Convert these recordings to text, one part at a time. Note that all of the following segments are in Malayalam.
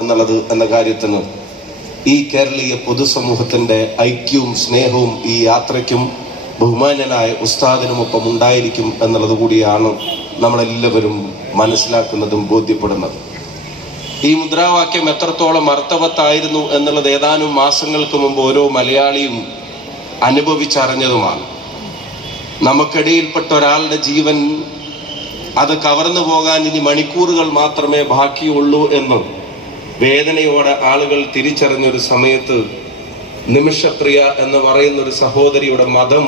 എന്നുള്ളത് എന്ന കാര്യത്തിന് ഈ കേരളീയ പൊതുസമൂഹത്തിന്റെ ഐക്യവും സ്നേഹവും ഈ യാത്രയ്ക്കും ബഹുമാന്യനായ ഉസ്താദിനുമൊപ്പം ഉണ്ടായിരിക്കും എന്നുള്ളത് കൂടിയാണ് നമ്മളെല്ലാവരും മനസ്സിലാക്കുന്നതും ബോധ്യപ്പെടുന്നത്. ഈ മുദ്രാവാക്യം എത്രത്തോളം അർത്ഥവത്തായിരുന്നു എന്നുള്ളത് ഏതാനും മാസങ്ങൾക്ക് മുമ്പ് ഓരോ മലയാളിയും അനുഭവിച്ചറിഞ്ഞതുമാണ്. നമുക്കിടയിൽപ്പെട്ട ഒരാളുടെ ജീവൻ അത് കവർന്നു പോകാൻ ഇനി മണിക്കൂറുകൾ മാത്രമേ ബാക്കിയുള്ളൂ എന്ന് വേദനയോടെ ആളുകൾ തിരിച്ചറിഞ്ഞൊരു സമയത്ത് നിമിഷപ്രിയ എന്ന് പറയുന്ന ഒരു സഹോദരിയുടെ മതം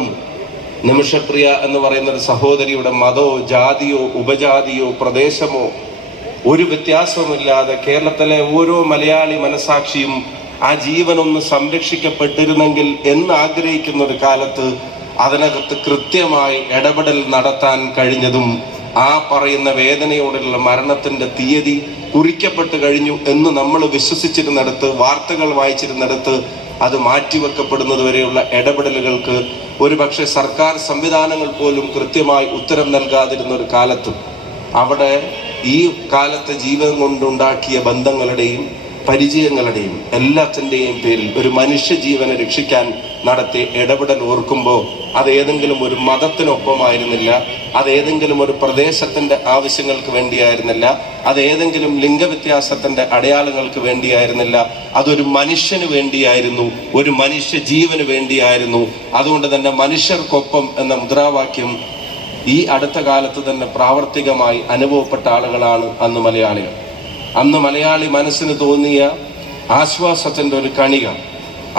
നിമിഷപ്രിയ എന്ന് പറയുന്ന ഒരു സഹോദരിയുടെ മതമോ ജാതിയോ ഉപജാതിയോ പ്രദേശമോ ഒരു വ്യത്യാസവുമില്ലാതെ കേരളത്തിലെ ഓരോ മലയാളി മനസാക്ഷിയും ആ ജീവനൊന്ന് സംരക്ഷിക്കപ്പെട്ടിരുന്നെങ്കിൽ എന്ന് ആഗ്രഹിക്കുന്ന ഒരു കാലത്ത് അതിനകത്ത് കൃത്യമായി ഇടപെടൽ നടത്താൻ കഴിഞ്ഞതും ആ പറയുന്ന വേദനയോടുള്ള മരണത്തിന്റെ തീയതി കുറിക്കപ്പെട്ട് കഴിഞ്ഞു എന്ന് നമ്മൾ വിശ്വസിച്ചിരുന്നിടത്ത് വാർത്തകൾ വായിച്ചിരുന്നിടത്ത് അത് മാറ്റിവെക്കപ്പെടുന്നത് വരെയുള്ള ഇടപെടലുകൾക്ക് ഒരുപക്ഷെ സർക്കാർ സംവിധാനങ്ങൾ പോലും കൃത്യമായി ഉത്തരം നൽകാതിരുന്ന ഒരു കാലത്ത് അവിടെ ഈ കാലത്തെ ജീവൻ കൊണ്ടുണ്ടാക്കിയ ബന്ധങ്ങളുടെയും പരിചയങ്ങളുടെയും എല്ലാത്തിന്റെയും പേരിൽ ഒരു മനുഷ്യ ജീവനെ രക്ഷിക്കാൻ നടത്തിയ ഇടപെടൽ ഓർക്കുമ്പോൾ അത് ഏതെങ്കിലും ഒരു മതത്തിനൊപ്പമായിരുന്നില്ല അത് ഏതെങ്കിലും ഒരു പ്രദേശത്തിന്റെ ആവശ്യങ്ങൾക്ക് വേണ്ടിയായിരുന്നില്ല അത് ഏതെങ്കിലും ലിംഗവ്യത്യാസത്തിന്റെ അടയാളങ്ങൾക്ക് വേണ്ടിയായിരുന്നില്ല. അതൊരു മനുഷ്യന് വേണ്ടിയായിരുന്നു ഒരു മനുഷ്യ ജീവന് വേണ്ടിയായിരുന്നു. അതുകൊണ്ട് തന്നെ മനുഷ്യർക്കൊപ്പം എന്ന മുദ്രാവാക്യം ഈ അടുത്ത കാലത്ത് തന്നെ പ്രാവർത്തികമായി അനുഭവപ്പെട്ട ആളുകളാണ് അന്ന് മലയാളികൾ. അന്ന് മലയാളി മനസ്സിന് തോന്നിയ ആശ്വാസത്തിന്റെ ഒരു കണിക.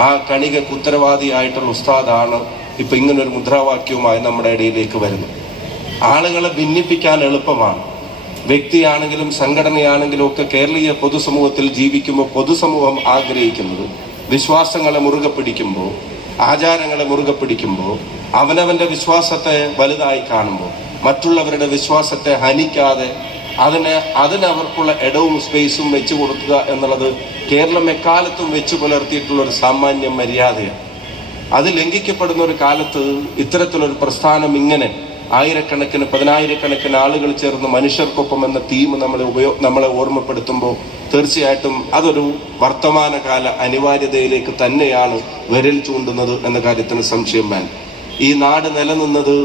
ആ കണികക്ക് ഉത്തരവാദിയായിട്ടുള്ള ഉസ്താദാണ് ഇപ്പൊ ഒരു മുദ്രാവാക്യവുമായി നമ്മുടെ ഇടയിലേക്ക് വരുന്നത്. ആളുകളെ ഭിന്നിപ്പിക്കാൻ എളുപ്പമാണ്. വ്യക്തിയാണെങ്കിലും സംഘടനയാണെങ്കിലും ഒക്കെ കേരളീയ പൊതുസമൂഹത്തിൽ ജീവിക്കുമ്പോൾ പൊതുസമൂഹം ആഗ്രഹിക്കുന്നത് വിശ്വാസങ്ങളെ മുറുകെ പിടിക്കുമ്പോൾ ആചാരങ്ങളെ മുറുകെ പിടിക്കുമ്പോൾ അവനവന്റെ വിശ്വാസത്തെ വലുതായി കാണുമ്പോൾ മറ്റുള്ളവരുടെ വിശ്വാസത്തെ ഹനിക്കാതെ അതിന് അതിനവർക്കുള്ള ഇടവും സ്പേസും വെച്ചു കൊടുക്കുക എന്നുള്ളത് കേരളം എക്കാലത്തും വെച്ചു പുലർത്തിയിട്ടുള്ള ഒരു സാമാന്യ മര്യാദയാണ്. അത് ലംഘിക്കപ്പെടുന്ന ഒരു കാലത്ത് ഇത്തരത്തിലൊരു പ്രസ്ഥാനം ഇങ്ങനെ ആയിരക്കണക്കിന് പതിനായിരക്കണക്കിന് ആളുകൾ ചേർന്ന് മനുഷ്യർക്കൊപ്പം എന്ന തീം നമ്മളെ ഉപയോ നമ്മളെ ഓർമ്മപ്പെടുത്തുമ്പോൾ തീർച്ചയായിട്ടും അതൊരു വർത്തമാനകാല അനിവാര്യതയിലേക്ക് തന്നെയാണ് വിരൽ ചൂണ്ടുന്നത് എന്ന കാര്യത്തിന് സംശയം വേണം ഈ നാട് നിലനിന്നത്